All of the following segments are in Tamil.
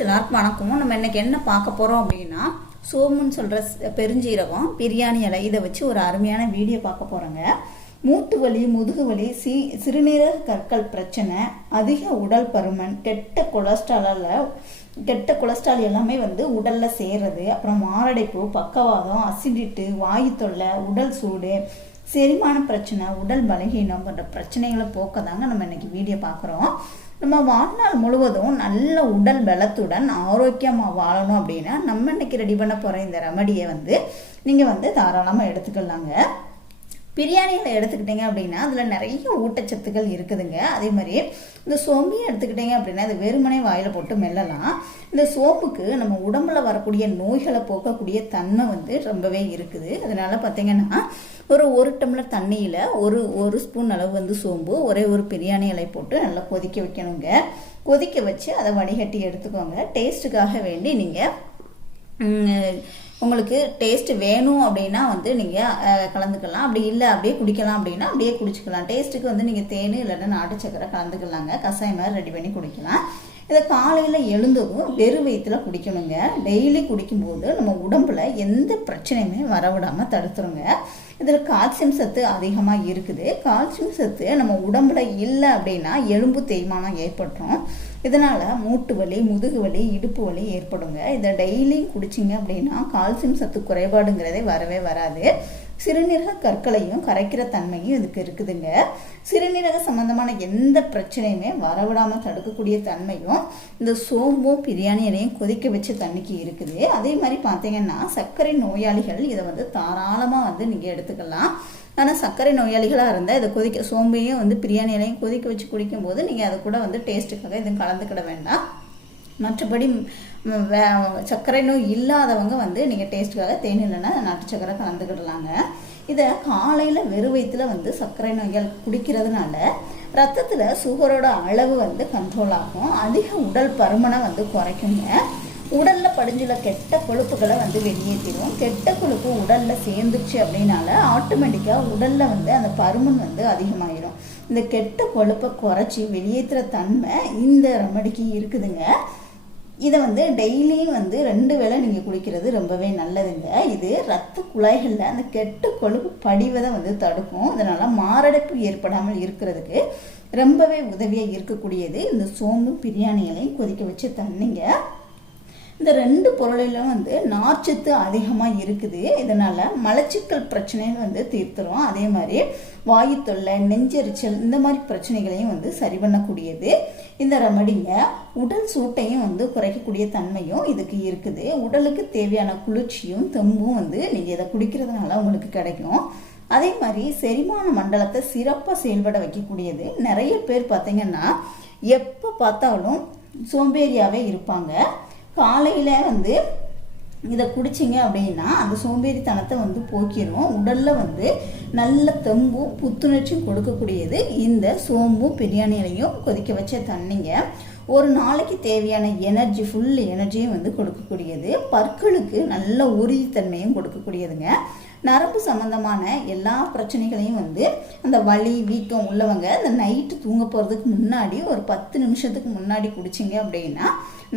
ஃப்ரெண்ட்ஸ் எல்லாருக்கும் வணக்கம் நம்ம இன்னைக்கு என்ன பார்க்க போகிறோம் அப்படின்னா சோமுன்னு சொல்கிற பெருஞ்சீரகம் பிரியாணி இலை இதை வச்சு ஒரு அருமையான வீடியோ பார்க்க போகிறோங்க மூட்டு வலி முதுகு வலி சி சிறுநீரக கற்கள் பிரச்சனை அதிக உடல் பருமன் கெட்ட கொலஸ்ட்ராலில் கெட்ட கொலஸ்ட்ரால் எல்லாமே வந்து உடலில் சேர்றது அப்புறம் மாரடைப்பு பக்கவாதம் அசிடிட்டு வாயு தொல்லை உடல் சூடு செரிமான பிரச்சனை உடல் பலகீனம் போன்ற பிரச்சனைகளை போக்க தாங்க நம்ம இன்னைக்கு வீடியோ பார்க்குறோம். நம்ம வாழ்நாள் முழுவதும் நல்ல உடல் பலத்துடன் ஆரோக்கியமாக வாழணும் அப்படின்னா நம்ம இன்னைக்கு ரெடி பண்ண போகிற இந்த ரெமடியை வந்து நீங்கள் வந்து தாராளமாக எடுத்துக்கலாங்க. பிரியாணியில் எடுத்துக்கிட்டிங்க அப்படின்னா அதில் நிறைய ஊட்டச்சத்துக்கள் இருக்குதுங்க. அதே மாதிரி இந்த சோம்பையும் எடுத்துக்கிட்டிங்க அப்படின்னா அது வெறுமனே வாயில் போட்டு மெல்லலாம். இந்த சோப்புக்கு நம்ம உடம்புல வரக்கூடிய நோய்களை போக்கக்கூடிய தன்மை வந்து ரொம்பவே இருக்குது. அதனால் பார்த்தீங்கன்னா ஒரு ஒரு டம்ளர் தண்ணியில் ஒரு ஒரு ஸ்பூன் அளவு வந்து சோம்பு ஒரே ஒரு பிரியாணி இலை போட்டு நல்லா கொதிக்க வைக்கணுங்க. கொதிக்க வச்சு அதை வடிகட்டி எடுத்துக்கோங்க. டேஸ்ட்டுக்காக வேண்டி நீங்கள் உங்களுக்கு டேஸ்ட் வேணும் அப்படின்னா வந்து நீங்கள் கலந்துக்கலாம். அப்படி இல்லை அப்படியே குடிக்கலாம் அப்படின்னா அப்படியே குடிச்சிக்கலாம். டேஸ்ட்டுக்கு வந்து நீங்கள் தேன் இல்லைன்னா நாட்டு சக்கரை கலந்துக்கலாங்க. கஷாயம் மாதிரி ரெடி பண்ணி குடிக்கலாம். இதை காலையில் எழுந்ததும் வெறும் வயிற்றில் குடிக்கணுங்க. டெய்லி குடிக்கும்போது நம்ம உடம்புல எந்த பிரச்சனையுமே வரவிடாமல் தடுத்துருங்க. இதில் கால்சியம் சத்து அதிகமாக இருக்குது. கால்சியம் சத்து நம்ம உடம்புல இல்லை அப்படின்னா எலும்பு தேய்மானம் ஏற்பட்டுரும். இதனால் மூட்டு வலி முதுகு வலி இடுப்பு வலி ஏற்படுங்க. இதை டெய்லியும் குடிச்சிங்க அப்படின்னா கால்சியம் சத்து குறைபாடுங்கிறதே வரவே வராது. சிறுநீரக கற்களையும் கரைக்கிற தன்மையும் இதுக்கு இருக்குதுங்க. சிறுநீரக சம்பந்தமான எந்த பிரச்சனையுமே வரவிடாமல் தடுக்கக்கூடிய தன்மையும் இந்த சோம்பும் பிரியாணி இலையும் கொதிக்க வச்ச தண்ணிக்கு இருக்குது. அதே மாதிரி பார்த்தீங்கன்னா சர்க்கரை நோயாளிகள் இதை வந்து தாராளமாக வந்து நீங்கள் எடுத்துக்கலாம். ஆனால் சர்க்கரை நோயாளிகளாக இருந்தால் இதை கொதிக்க சோம்பையும் வந்து பிரியாணி இலையும் கொதிக்க வச்சு குடிக்கும்போது நீங்கள் அதை கூட வந்து டேஸ்ட்டுக்காக எதுவும் கலந்துக்கிட வேண்டாம். மற்றபடி சர்க்கரை நோய் இல்லாதவங்க வந்து நீங்கள் டேஸ்ட்டுக்காக தேன் இல்லைன்னா நாட்டு சர்க்கரை கலந்துக்கிடலாங்க. இதை காலையில் வெறும் வயிற்றில் வந்து சர்க்கரை நோய்கள் குடிக்கிறதுனால ரத்தத்தில் சுகரோட அளவு வந்து கண்ட்ரோல் ஆகும். அதிக உடல் பருமனை வந்து குறைக்குங்க. உடலில் படிஞ்சுள்ள கெட்ட கொழுப்புகளை வந்து வெளியேற்றிடும் கெட்ட கொழுப்பு உடலில் சேர்ந்துச்சு அப்படின்னால ஆட்டோமேட்டிக்காக உடலில் வந்து அந்த பருமன் வந்து அதிகமாயிடும் இந்த கெட்ட கொழுப்பை குறைச்சி வெளியேற்றுற தன்மை இந்த ரெமடிக்கு இருக்குதுங்க. இதை வந்து டெய்லியும் வந்து ரெண்டு வேளை நீங்கள் குடிக்கிறது ரொம்பவே நல்லதுங்க. இது ரத்த குழாய்களில் அந்த கெட்ட கொழுப்பு படிவதை வந்து தடுக்கும். அதனால் மாரடைப்பு ஏற்படாமல் இருக்கிறதுக்கு ரொம்பவே உதவியாக இருக்கக்கூடியது இந்த சோம்பு பிரியாணிகளையும் கொதிக்க வச்சு தண்ணிங்க. இந்த ரெண்டு பொருளிலும் வந்து நார்ச்சத்து அதிகமாக இருக்குது. இதனால் மலச்சிக்கல் பிரச்சனைகள் வந்து தீர்த்துரும் அதே மாதிரி வாயு தொல்லை நெஞ்செரிச்சல் இந்த மாதிரி பிரச்சனைகளையும் வந்து சரி பண்ணக்கூடியது. இந்த ரெமடிங்க உடல் சூட்டையும் வந்து குறைக்கக்கூடிய தன்மையும் இதுக்கு இருக்குது. உடலுக்கு தேவையான குளிர்ச்சியும் தெம்பும் வந்து நீங்கள் இதை குடிக்கிறதுனால உங்களுக்கு கிடைக்கும். அதே மாதிரி செரிமான மண்டலத்தை சிறப்பாக செயல்பட வைக்கக்கூடியது. நிறைய பேர் பார்த்தீங்கன்னா எப்போ பார்த்தாலும் சோம்பேறியாகவே இருப்பாங்க. காலையில் வந்து இதை குடிச்சிங்க அப்படின்னா அந்த சோம்பேறித்தனத்தை வந்து போக்கிடும் உடலில் வந்து நல்ல தெம்பும் புத்துணர்ச்சியும் கொடுக்கக்கூடியது. இந்த சோம்பும் பிரியாணியிலையும் கொதிக்க வச்ச தண்ணிங்க. ஒரு நாளைக்கு தேவையான எனர்ஜி ஃபுல் எனர்ஜியும் வந்து கொடுக்கக்கூடியது. பற்களுக்கு நல்ல உறுதித்தன்மையும் கொடுக்கக்கூடியதுங்க. நரம்பு சம்மந்தமான எல்லா பிரச்சனைகளையும் வந்து அந்த வலி வீக்கம் உள்ளவங்க அந்த நைட்டு தூங்க போகிறதுக்கு முன்னாடி ஒரு பத்து நிமிஷத்துக்கு முன்னாடி குடிச்சிங்க அப்படின்னா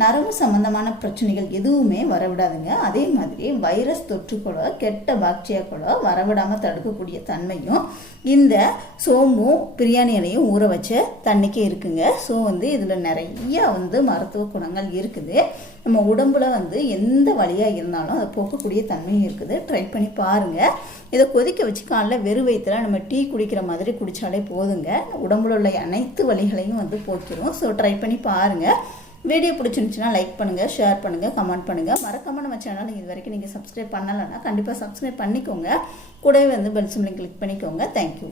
நரம்பு சம்மந்தமான பிரச்சனைகள் எதுவுமே வரவிடாதுங்க. அதே மாதிரி வைரஸ் தொற்று கூட கெட்ட பாக்டீரியா கூட வரவிடாமல் தடுக்கக்கூடிய தன்மையும் இந்த சோம்பும் பிரியாணியிலையும் ஊற வச்ச தண்ணிக்கே இருக்குங்க. ஸோ வந்து இதில் நிறைய வந்து மருத்துவ குணங்கள் இருக்குது. நம்ம உடம்புல வந்து எந்த வழியாக இருந்தாலும் அதை போக்கக்கூடிய தன்மையும் இருக்குது. ட்ரை பண்ணி பாருங்கள் இதை கொதிக்க வச்சு காலைல வெறு வயிற்றுல நம்ம டீ குடிக்கிற மாதிரி குடித்தாலே போதுங்க. உடம்புல உள்ள அனைத்து வழிகளையும் வந்து போக்கிடும் ஸோ ட்ரை பண்ணி பாருங்கள் வீடியோ பிடிச்சிருந்துச்சுன்னா லைக் பண்ணுங்கள் ஷேர் பண்ணுங்கள் கமெண்ட் பண்ணுங்கள் மறக்காமல் நம்ம சேனலை இது வரைக்கும் நீங்கள் சப்ஸ்கிரைப் பண்ணலைன்னா கண்டிப்பாக சப்ஸ்கிரைப் பண்ணிக்கோங்க. கூடவே வந்து பெல் சிம்லிங் கிளிக் பண்ணிக்கோங்க. Thank you